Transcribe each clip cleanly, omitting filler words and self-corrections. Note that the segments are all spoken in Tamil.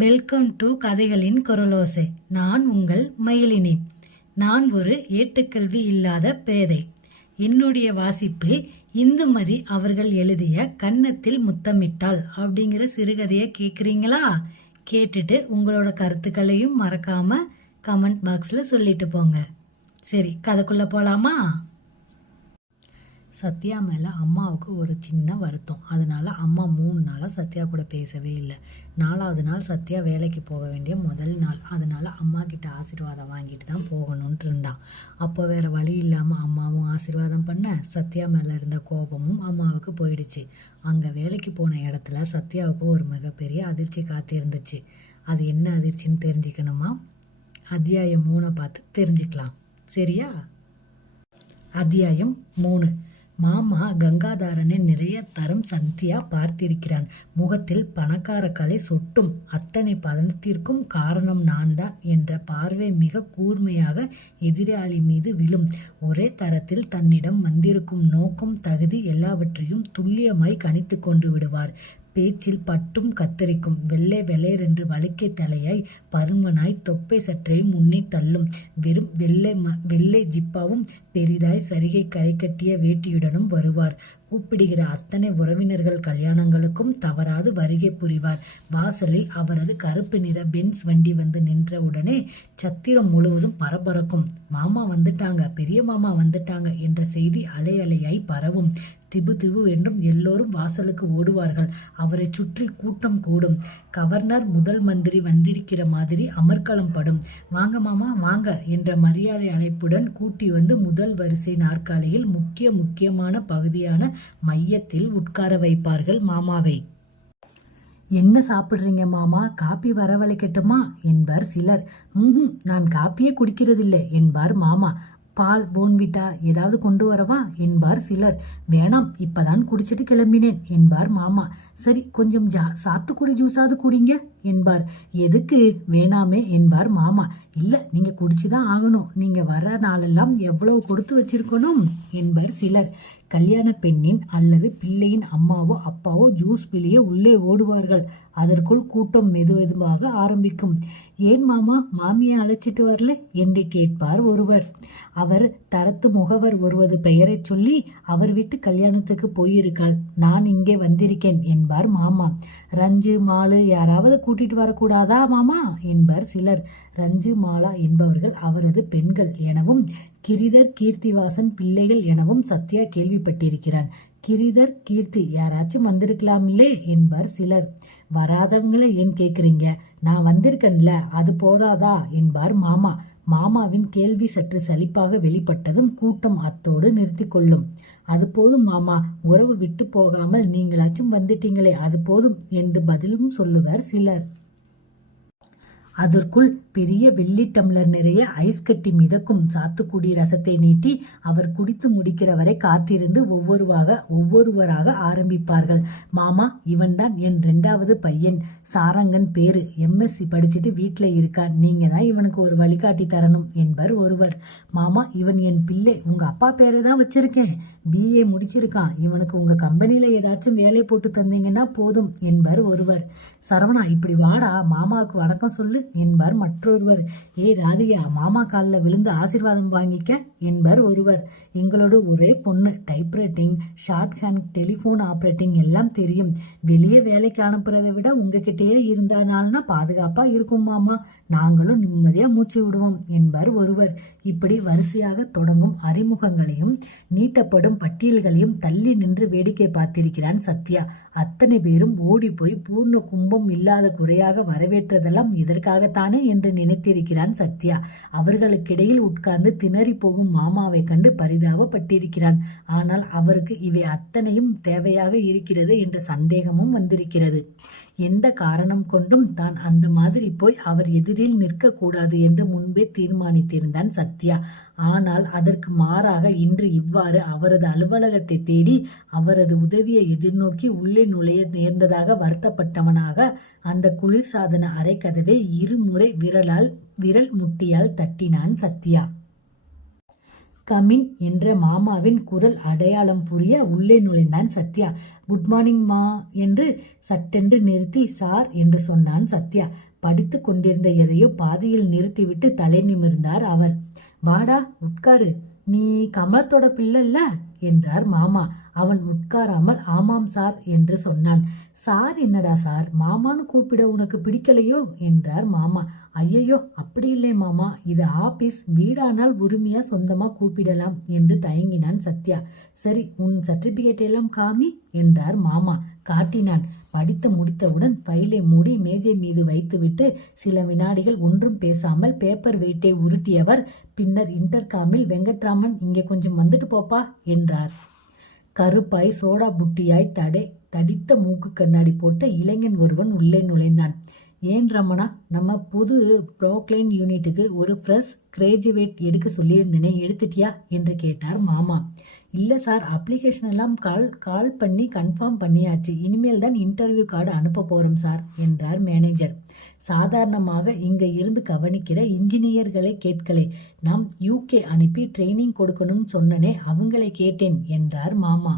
வெல்கம் டு கதைகளின் குரலோசை. நான் உங்கள் மயிலினி. நான் ஒரு ஏட்டுக்கல்வி இல்லாத பேதை. என்னுடைய வாசிப்பில் இந்துமதி அவர்கள் எழுதிய கன்னத்தில் முத்தமிட்டாள் அப்படிங்கிற சிறுகதையை கேட்குறீங்களா? கேட்டுட்டு உங்களோட கருத்துக்களையும் மறக்காம கமெண்ட் பாக்ஸில் சொல்லிட்டு போங்க. சரி, கதைக்குள்ளே போகலாமா? சத்யா மேலே அம்மாவுக்கு ஒரு சின்ன வருத்தம். அதனால் அம்மா 3 நாளாக சத்யா கூட பேசவே இல்லை. 4வது நாள் சத்யா வேலைக்கு போக வேண்டிய முதல் நாள். அதனால் அம்மா கிட்ட ஆசீர்வாதம் வாங்கிட்டு தான் போகணுன்ட்டு இருந்தான். அப்போ வேறு வழி இல்லாமல் அம்மாவும் ஆசீர்வாதம் பண்ண சத்யா மேலே இருந்த கோபமும் அம்மாவுக்கு போயிடுச்சு. அங்கே வேலைக்கு போன இடத்துல சத்யாவுக்கு ஒரு மிகப்பெரிய அதிர்ச்சி காத்திருந்துச்சு. அது என்ன அதிர்ச்சின்னு தெரிஞ்சுக்கணுமா? அத்தியாயம் 3 பார்த்து தெரிஞ்சுக்கலாம். சரியா? அத்தியாயம் 3. மாமா கங்காதாரனை நிறைய தரம் சந்தியா பார்த்திருக்கிறான். முகத்தில் பணக்கார கலை சொட்டும். அத்தனை பதனத்திற்கும் காரணம் நான் தான் என்ற பார்வை மிக கூர்மையாக எதிராளி மீது விழும். ஒரே தரத்தில் தன்னிடம் வந்திருக்கும் நோக்கம், தகுதி எல்லாவற்றையும் துல்லியமாய் கணித்து கொண்டு விடுவார். பேச்சில் பட்டும் கத்தரிக்கும். வெள்ளை வெள்ளையரென்று வழுக்கை தலையாய் பருமனாய் தொப்பை சற்றை முன்னே தள்ளும். வெறும் வெள்ளை ஜிப்பாவும் பெரிதாய் சரிகை கரை கட்டிய வேட்டியுடனும் வருவார். கூப்பிடுகிற அத்தனை உறவினர்கள் கல்யாணங்களுக்கும் தவறாது வருகை புரிவார். வாசலில் அவரது கருப்பு நிற பென்ஸ் வண்டி வந்து நின்றவுடனே சத்திரம் முழுவதும் பரபரக்கும். மாமா வந்துட்டாங்க, பெரிய மாமா வந்துட்டாங்க என்ற செய்தி அலை அலையாய் பரவும். திபு திபு என்றும் எல்லோரும் வாசலுக்கு ஓடுவார்கள். அவரை சுற்றி கூட்டம் கூடும். கவர்னர் முதல் மந்திரி வந்திருக்கிற மாதிரி அமர்க்களம் படும். வாங்க மாமா வாங்க என்ற மரியாதை அழைப்புடன் கூட்டி வந்து முதல் வரிசை நாற்காலியில் முக்கியமான பகுதியான மையத்தில் உட்கார வைப்பார்கள் மாமாவை. என்ன சாப்பிட்றீங்க மாமா? காப்பி வரவழைக்கட்டுமா என்பார் சிலர். நான் காப்பியே குடிக்கிறதில்லை என்பார் மாமா. பால், போன்விட்டா ஏதாவது கொண்டு வரவா என்பார் சிலர். வேணாம், இப்பதான் குடிச்சிட்டு கிளம்பினேன் என்பார் மாமா. சரி, கொஞ்சம் சாத்துக்குடி ஜூஸாவது குடிங்க என்பார். எதுக்கு? வேணாமே என்பார் மாமா. இல்லை, நீங்க குடிச்சுதான் ஆகணும். நீங்க வர நாளெல்லாம் எவ்வளவு கொடுத்து வச்சிருக்கணும் என்பார் சிலர். கல்யாண பெண்ணின் அல்லது பிள்ளையின் அம்மாவோ அப்பாவோ ஜூஸ் பிள்ளைய உள்ளே ஓடுவார்கள். அதற்குள் கூட்டம் மெதுவாக ஆரம்பிக்கும். ஏன் மாமா மாமியை அழைச்சிட்டு வரல என்று கேட்பார் ஒருவர். அவர் தரத்து முகவர் ஒருவது பெயரை சொல்லி அவர் வீட்டு கல்யாணத்துக்கு போயிருக்காள், நான் இங்கே வந்திருக்கேன் என்பார் மாமா. ரஞ்சு, மாலு யாராவது கூட்டிட்டு வரக்கூடாதா மாமா என்பார் சிலர். ரஞ்சு, மாலா என்பவர்கள் அவரது பெண்கள் எனவும் கிரிதர், கீர்த்திவாசன் பிள்ளைகள் எனவும் சத்யா கேள்விப்பட்டிருக்கிறான். கிரிதர், கீர்த்தி யாராச்சும் வந்திருக்கலாம்லே என்பார் சிலர். வராதவங்களை ஏன் கேட்குறீங்க? நான் வந்திருக்கேன்ல, அது போதாதா என்பார் மாமா. மாமாவின் கேள்வி சற்று சலிப்பாக வெளிப்பட்டதும் கூட்டம் அத்தோடு நிறுத்தி கொள்ளும். அது போதும் மாமா, உறவு விட்டு போகாமல் நீங்களாச்சும் வந்துட்டீங்களே, அது போதும் என்று பதிலும் சொல்லுவார் சிலர். அதற்குள் பெரிய வெள்ளி டம்ளர் நிறைய ஐஸ் கட்டி மிதக்கும் சாத்துக்குடி ரசத்தை நீட்டி அவர் குடித்து முடிக்கிற வரை காத்திருந்து ஒவ்வொருவராக ஆரம்பிப்பார்கள். மாமா, இவன்தான் என் 2வது பையன், சாரங்கன் பேரு. MSc படிச்சுட்டு வீட்டில் இருக்கான். நீங்க தான் இவனுக்கு ஒரு வழிகாட்டி தரணும் என்பார் ஒருவர். மாமா, இவன் என் பிள்ளை. உங்க அப்பா பேரை தான் வச்சிருக்கேன். BA முடிச்சிருக்கான். இவனுக்கு உங்க கம்பெனியில ஏதாச்சும் வேலை போட்டு தந்தீங்கன்னா போதும் என்பார் ஒருவர். சரவணா, இப்படி வாடா, மாமாவுக்கு வணக்கம் சொல்லு என்பார் மற்றொருவர். ஏய் ராதிகா, மாமா காலில் விழுந்து ஆசீர்வாதம் வாங்கிக்க என்பார் ஒருவர். எங்களோட ஒரே பொண்ணு, typewriting, short hand, telephone operating எல்லாம் தெரியும். வெளியே வேலைக்கு அனுப்புறதை விட உங்ககிட்டயே இருந்ததுனால்னா பாதுகாப்பா இருக்கும் மாமா. நாங்களும் நிம்மதியா மூச்சு விடுவோம் என்பார் ஒருவர். இப்படி வரிசையாக தொடங்கும் அறிமுகங்களையும் நீட்டப்படும் பட்டியல்களையும் தள்ளி நின்று வேடிக்கை பார்த்திருக்கிறான் சத்யா. அத்தனை பேரும் ஓடி போய் பூர்ண கும்பம் இல்லாத குறையாக வரவேற்றதெல்லாம் இதற்காகத்தானே என்று நினைத்திருக்கிறான் சத்யா. அவர்களுக்கிடையில் உட்கார்ந்து திணறி போகும் மாமாவை கண்டு பரிதாபப்பட்டிருக்கிறான். ஆனால் அவருக்கு இவை அத்தனையும் தேவையாக இருக்கிறது என்ற சந்தேகமும் வந்திருக்கிறது. எந்த காரணம் கொண்டும் தான் அந்த மாதிரி போய் அவர் எதிரில் நிற்கக்கூடாது என்று முன்பே தீர்மானித்திருந்தான் சத்யா. ஆனால் அதற்கு மாறாக இன்று இவ்வாறு அவரது அலுவலகத்தை தேடி அவரது உதவியை எதிர்நோக்கி உள்ளே நுழைய நேர்ந்ததாக வருத்தப்பட்டவனாக அந்த குளிர்சாதன அறை கதவை 2 முறை விரல் முட்டியால் தட்டினான் சத்யா. கமின் என்ற மாமாவின் குரல் அடையாளம் புரிய உள்ளே நுழைந்தான் சத்யா. குட் மார்னிங் மா என்று சட்டென்று நிறுத்தி சார் என்று சொன்னான் சத்யா. படித்து கொண்டிருந்த எதையோ பாதியில் நிறுத்திவிட்டு தலை நிமிர்ந்தார் அவர். வாடா உட்காரு, நீ கமலத்தோட பிள்ளை இல்ல என்றார் மாமா. அவன் உட்காராமல் ஆமாம் சார் என்று சொன்னான். சார் என்னடா சார், மாமான்னு கூப்பிட உனக்கு பிடிக்கலையோ என்றார் மாமா. ஐயையோ அப்படி இல்லை மாமா, இது ஆபீஸ், வீடானால் உரிமையா சொந்தமா கூப்பிடலாம் என்று தயங்கினான் சத்யா. சரி உன் சர்டிபிகேட் எல்லாம் காமி என்றார் மாமா. காட்டினான். படித்து முடித்தவுடன் ஃபைலை மூடி மேஜை மீது வைத்துவிட்டு சில வினாடிகள் ஒன்றும் பேசாமல் பேப்பர் வெயிட்டை உருட்டியவர் பின்னர் இன்டர்காமில் வெங்கட்ராமன் இங்கே கொஞ்சம் வந்துட்டு போப்பா என்றார். கருப்பாய் சோடா புட்டியாய் தடித்த மூக்கு கண்ணாடி போட்ட இளைஞன் ஒருவன் உள்ளே நுழைந்தான். ஏன் ரமணா, நம்ம புது ப்ரோக்ளைன் யூனிட்டுக்கு ஒரு ஃப்ரெஷ் கிராஜுவேட் எடுக்க சொல்லியிருந்தேனே, எடுத்துட்டியா என்று கேட்டார் மாமா. இல்லை சார், அப்ளிகேஷன் எல்லாம் கால் பண்ணி கன்ஃபார்ம் பண்ணியாச்சு, இனிமேல் தான் இன்டர்வியூ கார்டு அனுப்ப போகிறோம் சார் என்றார் மேனேஜர். சாதாரணமாக இங்கே இருந்து கவனிக்கிற இன்ஜினியர்களை கேட்கலே, நாம் யூகே அனுப்பி ட்ரைனிங் கொடுக்கணும்னு சொன்னனே, அவங்களை கேட்டேன் என்றார் மாமா.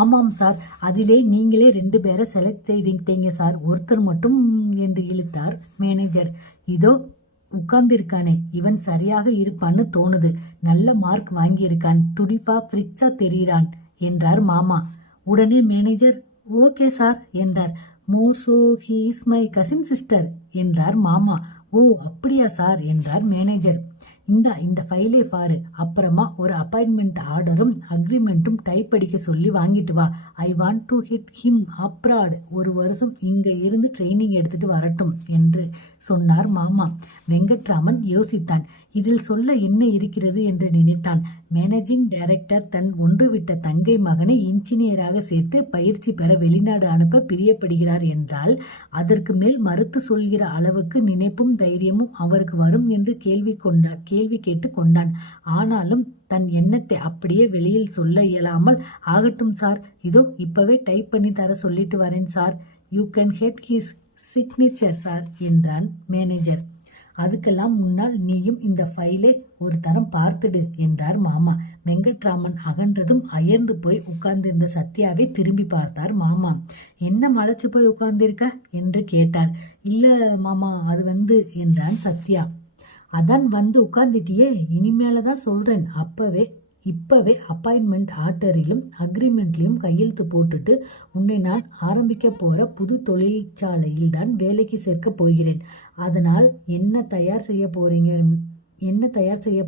ஆமாம் சார், அதிலே நீங்களே 2 பேரை செலக்ட் செய்துட்டீங்க சார், ஒருத்தர் மட்டும் என்று இழுத்தார் மேனேஜர். இதோ உட்கார்ந்திருக்கானே, இவன் சரியாக இருப்பான்னு தோணுது, நல்ல மார்க் வாங்கியிருக்கான், துடிப்பா ஃப்ரிக்ஸா தெரிகிறான் என்றார் மாமா. உடனே மேனேஜர் ஓகே சார் என்றார். மோர்சோ he is my cousin sister என்றார் மாமா. ஓ அப்படியா சார் என்றார் மேனேஜர். இந்த ஃபைலே பாரு, அப்புறமா ஒரு அப்பாயின்மெண்ட் ஆர்டரும் அக்ரிமெண்ட்டும் டைப் அடிக்க சொல்லி வாங்கிட்டு வா. I want to hit him abroad, 1 வருஷம் இங்கே இருந்து ட்ரைனிங் எடுத்துட்டு வரட்டும் என்று சொன்னார் மாமா. வெங்கட்ராமன் யோசித்தான். இதில் சொல்ல என்ன இருக்கிறது என்று நினைத்தான். மேனேஜிங் டைரக்டர் தன் ஒன்றுவிட்ட தங்கை மகனை இன்ஜினியராக சேர்த்து பயிற்சி பெற வெளிநாடு அனுப்ப பிரியப்படுகிறார் என்றால் அதற்கு மேல் மறுத்து சொல்கிற அளவுக்கு நினைப்பும் தைரியமும் அவருக்கு வரும் என்று கேள்வி கேட்டு கொண்டான். ஆனாலும் தன் எண்ணத்தை அப்படியே வெளியில் சொல்ல இயலாமல், ஆகட்டும் சார், இதோ இப்பவே டைப் பண்ணி தர சொல்லிட்டு வரேன் sir, you can head his signature sir என்றான் மேனேஜர். அதுக்கெல்லாம் முன்னால் நீயும் இந்த ஃபைலை ஒரு தரம் பார்த்துடு என்றார் மாமா. வெங்கட்ராமன் அகன்றதும் அயர்ந்து போய் உட்கார்ந்திருந்த சத்யாவை திரும்பி பார்த்தார் மாமா. என்ன மலைச்சு போய் உட்கார்ந்திருக்க என்று கேட்டார். இல்லை மாமா, அது என்றான் சத்யா. அதான் உட்கார்ந்துட்டியே, இனிமேல தான் சொல்கிறேன், இப்பவே அப்பாயின்மெண்ட் ஆர்டரிலும் அக்ரிமெண்ட்லையும் கையெழுத்து போட்டுட்டு உன்னை நான் ஆரம்பிக்க போகிற புது தொழிற்சாலையில் தான் வேலைக்கு சேர்க்க போகிறேன். அதனால் என்ன தயார் செய்ய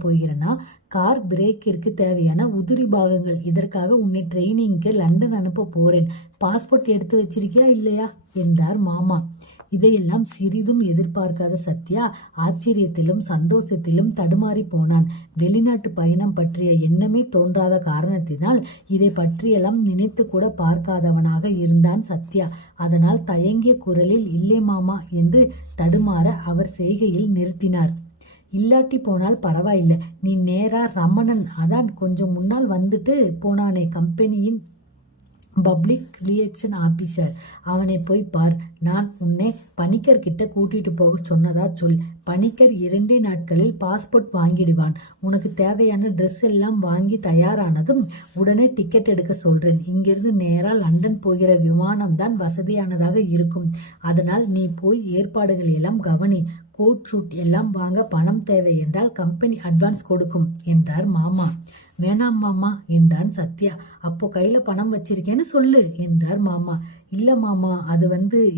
போகிறேன்னா, கார் பிரேக்கிற்கு தேவையான உதிரி பாகங்கள், இதற்காக உன்னை ட்ரைனிங்க்கு லண்டன் அனுப்ப போகிறேன். பாஸ்போர்ட் எடுத்து வச்சிருக்கியா இல்லையா என்றார் மாமா. இதையெல்லாம் சிறிதும் எதிர்பார்க்காத சத்யா ஆச்சரியத்திலும் சந்தோஷத்திலும் தடுமாறி போனான். வெளிநாட்டு பயணம் பற்றிய எண்ணமே தோன்றாத காரணத்தினால் இதை பற்றியெல்லாம் நினைத்து கூட பார்க்காதவனாக இருந்தான் சத்யா. அதனால் தயங்கிய குரலில் இல்லை மாமா என்று தடுமாற அவர் செய்கையில் நிறுத்தினார். இல்லாட்டி போனால் பரவாயில்லை, நீ நேரா ரமணன், அதான் கொஞ்சம் முன்னால் வந்துட்டு போனானே கம்பெனியின் பப்ளிக் ரிலேஷன் ஆபீசர், அவனை போய் பார். நான் உன்னை பணிக்கர் கிட்ட கூட்டிட்டு போக சொன்னதா சொல். பணிக்கர் 2 நாட்களில் பாஸ்போர்ட் வாங்கிடுவான். உனக்கு தேவையான ட்ரெஸ் எல்லாம் வாங்கி தயாரானதும் உடனே டிக்கெட் எடுக்க சொல்றேன். இங்கிருந்து நேராக லண்டன் போகிற விமானம் தான் வசதியானதாக இருக்கும். அதனால் நீ போய் ஏற்பாடுகள் எல்லாம் கவனி. கோட் ஷூட் எல்லாம் வாங்க பணம் தேவை என்றால் கம்பெனி அட்வான்ஸ் கொடுக்கும் என்றார் மாமா. வேணாம் மாமா என்றான் சத்யா. அப்போ கையில் பணம் வச்சிருக்கேன்னு சொல்லு என்றார் மாமா. இல்லை மாமா, அது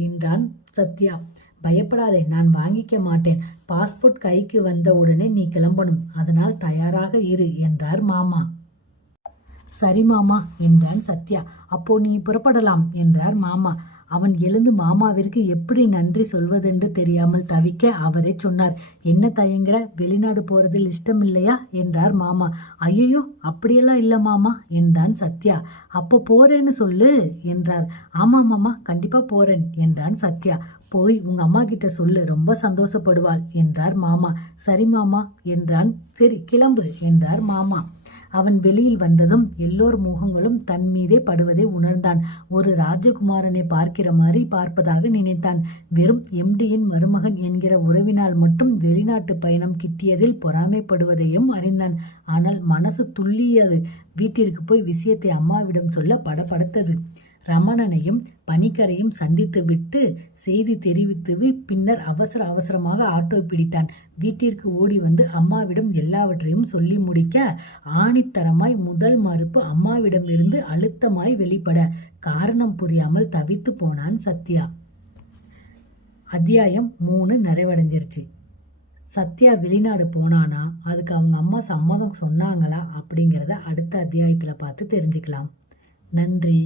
என்றான் சத்யா. பயப்படாதே, நான் வாங்கிக்க மாட்டேன். பாஸ்போர்ட் கைக்கு வந்த உடனே நீ கிளம்பணும், அதனால் தயாராக இரு என்றார் மாமா. சரி மாமா என்றான் சத்யா. அப்போ நீ புறப்படலாம் என்றார் மாமா. அவன் எழுந்து மாமாவிற்கு எப்படி நன்றி சொல்வதென்று தெரியாமல் தவிக்க அவரே சொன்னார். என்ன தயங்குற, வெளிநாடு போறதில் இஷ்டம் இல்லையா என்றார் மாமா. ஐயோ அப்படியெல்லாம் இல்லை மாமா என்றான் சத்யா. அப்போ போறேன்னு சொல்லு என்றார். ஆமா மாமா, கண்டிப்பா போறேன் என்றான் சத்யா. போய் உங்க அம்மா கிட்ட சொல்லு, ரொம்ப சந்தோஷப்படுவாள் என்றார் மாமா. சரி மாமா என்றான். சரி கிளம்பு என்றார் மாமா. அவன் வெளியில் வந்ததும் எல்லோர் முகங்களும் தன் மீதே படுவதை உணர்ந்தான். ஒரு ராஜகுமாரனை பார்க்கிற மாதிரி பார்ப்பதாக நினைத்தான். வெறும் எம்டியின் மருமகன் என்கிற உறவினால் மட்டும் வெளிநாட்டு பயணம் கிட்டியதில் பொறாமைப்படுவதையும் அறிந்தான். ஆனால் மனசு துள்ளியது. வீட்டிற்கு போய் விஷயத்தை அம்மாவிடம் சொல்ல படபடத்தது. ரமணனையும் பணிக்கரையும் சந்தித்து விட்டு செய்தி தெரிவித்து பின்னர் அவசரமாக ஆட்டோ பிடித்தான். வீட்டிற்கு ஓடி வந்து அம்மாவிடம் எல்லாவற்றையும் சொல்லி முடிக்க ஆணித்தரமாய் முதல் மறுப்பு அம்மாவிடம் இருந்து அழுத்தமாய் வெளிப்பட காரணம் புரியாமல் தவித்து போனான் சத்யா. அத்தியாயம் 3 நிறைவடைஞ்சிருச்சு. சத்யா வெளிநாடு போனானா, அதுக்கு அவங்க அம்மா சம்மதம் சொன்னாங்களா அப்படிங்கிறத அடுத்த அத்தியாயத்தில் பார்த்து தெரிஞ்சுக்கலாம். நன்றி.